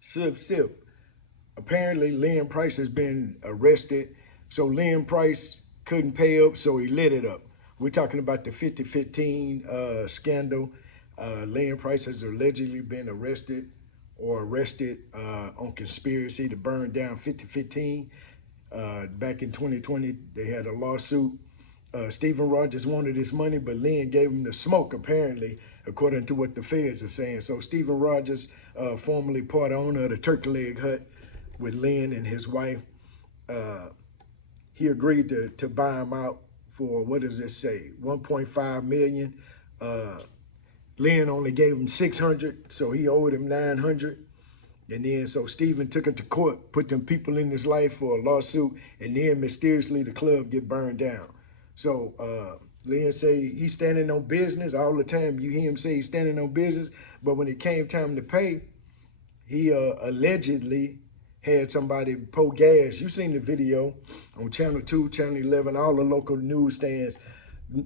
Sip, sip. Apparently, Lynn Price has been arrested. So Lynn Price couldn't pay up, so he lit it up. We're talking about the 5015 scandal. Lynn Price has allegedly been arrested on conspiracy to burn down 5015. Back in 2020, they had a lawsuit. Stephen Rogers wanted his money, but Lynn gave him the smoke, apparently, according to what the feds are saying. So Stephen Rogers, formerly part owner of the Turkey Leg Hut with Lynn and his wife, uh, he agreed to buy him out for, what does this say, 1.5 million. Lynn only gave him 600, so he owed him 900. And then so Stephen took it to court, put them people in his life for a lawsuit, and then mysteriously the club get burned down. So Lynn say he's standing on business all the time. You hear him say he's standing on business, but when it came time to pay, he allegedly had somebody pour gas. You seen the video on Channel 2, Channel 11, all the local newsstands,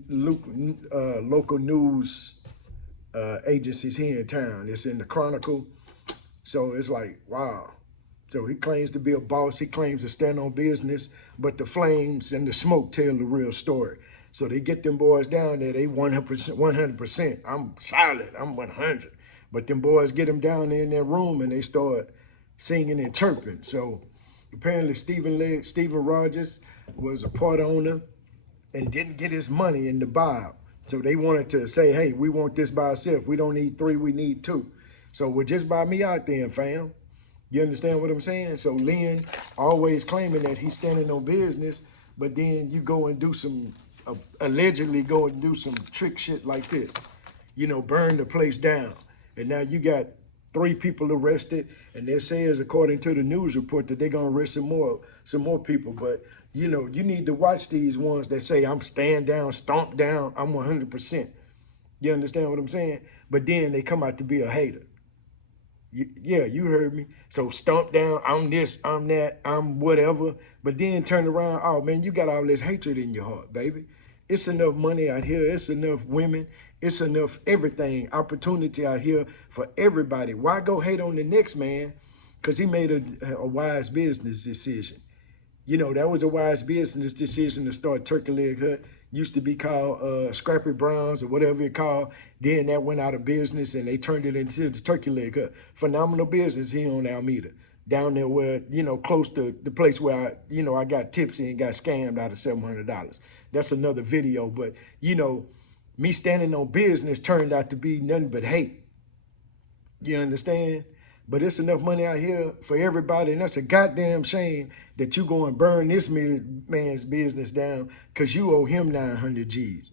local news agencies here in town. It's in the Chronicle. So it's like, wow. So he claims to be a boss. He claims to stand on business, but the flames and the smoke tell the real story. So they get them boys down there. They 100%, 100%. I'm solid. I'm 100. But them boys get them down there in that room and they start singing and chirping. So apparently Stephen Rogers was a part owner and didn't get his money in the buyout. So they wanted to say, hey, we want this by ourselves. We don't need three, we need two. So well, just buy me out then, fam. You understand what I'm saying? So Lynn always claiming that he's standing on business, but then you go and do some, allegedly go and do some trick shit like this. You know, burn the place down. And now you got three people arrested, and they says, according to the news report, that they're gonna arrest some more people. But you know, you need to watch these ones that say, I'm stand down, stomp down, I'm 100%. You understand what I'm saying? But then they come out to be a hater. Yeah, you heard me. So stomp down, I'm this, I'm that, I'm whatever. But then turn around, oh man, you got all this hatred in your heart, baby. It's enough money out here. It's enough women. It's enough everything, opportunity out here for everybody. Why go hate on the next man? Because he made a wise business decision. You know, that was a wise business decision to start Turkey Leg Hut. Used to be called Scrappy Browns or whatever it called. Then that went out of business and they turned it into the Turkey Leg Hut. Phenomenal business here on Alameda. Down there where, you know, close to the place where I got tipsy and got scammed out of $700. That's another video. But, you know, me standing on business turned out to be nothing but hate. You understand? But it's enough money out here for everybody, and that's a goddamn shame that you go and burn this man's business down because you owe him 900 G's.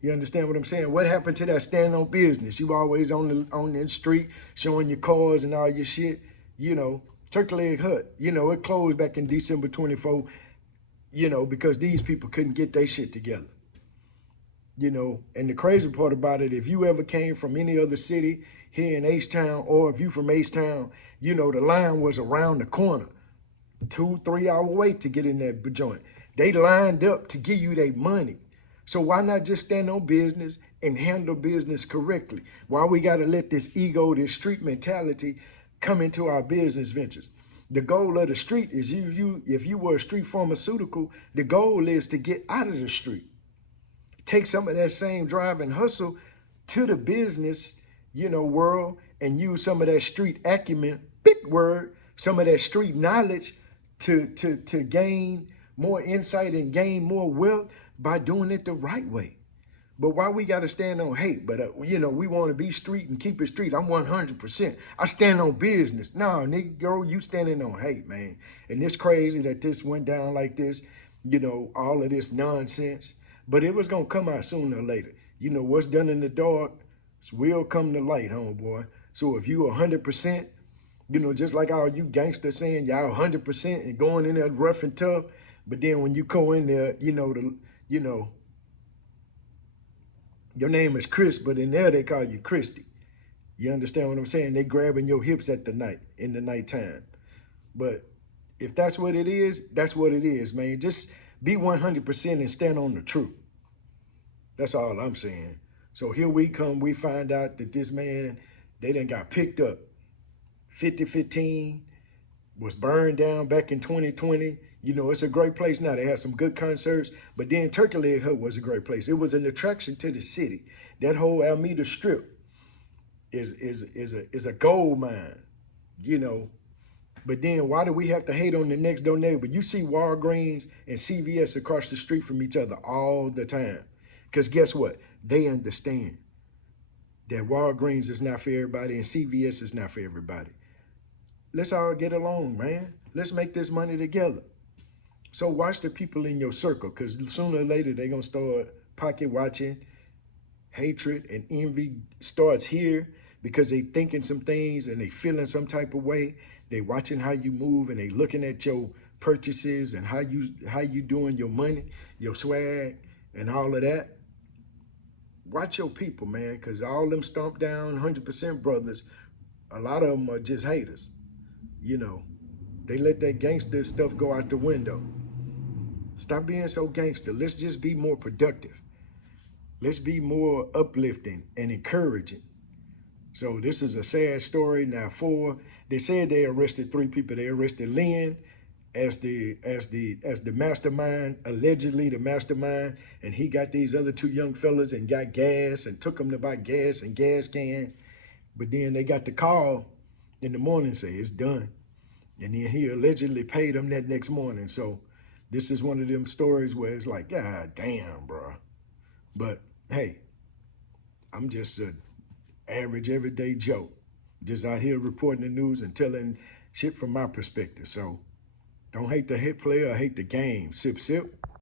You understand what I'm saying? What happened to that stand on business? You always on the street showing your cars and all your shit. You know, Turkey Leg Hut, you know, it closed back in December 24, you know, because these people couldn't get their shit together. You know, and the crazy part about it, if you ever came from any other city here in H-Town, or if you from H-Town, you know, the line was around the corner, 2-3 hour wait to get in that joint. They lined up to give you their money. So why not just stand on business and handle business correctly? Why we got to let this ego, this street mentality come into our business ventures? The goal of the street is if you were a street pharmaceutical, the goal is to get out of the street. Take some of that same drive and hustle to the business, you know, world, and use some of that street acumen, big word, some of that street knowledge to gain more insight and gain more wealth by doing it the right way. But why we got to stand on hate? But, you know, we want to be street and keep it street. I'm 100%. I stand on business. No, nigga, girl, you standing on hate, man. And it's crazy that this went down like this, you know, all of this nonsense. But it was going to come out sooner or later. You know, what's done in the dark will come to light, homeboy. So if you 100%, you know, just like all you gangsters saying y'all 100% and going in there rough and tough, but then when you go in there, you know, your name is Chris, but in there they call you Christy. You understand what I'm saying? They grabbing your hips at the night, in the nighttime. But if that's what it is, that's what it is, man. Just be 100% and stand on the truth. That's all I'm saying. So here we come, we find out that this man, they done got picked up 5015 was burned down back in 2020. You know, it's a great place now. They have some good concerts, but then Turkey Leg Hut was a great place. It was an attraction to the city. That whole Alameda Strip is a gold mine, you know. But then why do we have to hate on the next door neighbor? You see Walgreens and CVS across the street from each other all the time. Because guess what? They understand that Walgreens is not for everybody and CVS is not for everybody. Let's all get along, man. Let's make this money together. So watch the people in your circle, because sooner or later they're going to start pocket watching. Hatred and envy starts here because they thinking some things and they feeling some type of way. They watching how you move and they looking at your purchases and how you doing your money, your swag, and all of that. Watch your people, man, because all them stomped down 100% brothers, a lot of them are just haters. You know, they let that gangster stuff go out the window. Stop being so gangster. Let's just be more productive. Let's be more uplifting and encouraging. So this is a sad story. Now, they said they arrested 3 people. They arrested Lynn as the mastermind, allegedly the mastermind, and he got these other 2 young fellas and got gas and took them to buy gas and gas can. But then they got the call in the morning say it's done, and then he allegedly paid them that next morning. So this is one of them stories where it's like, God damn, bro. But hey, I'm just an average, everyday Joe, just out here reporting the news and telling shit from my perspective. So don't hate the hit player or hate the game. Sip, sip.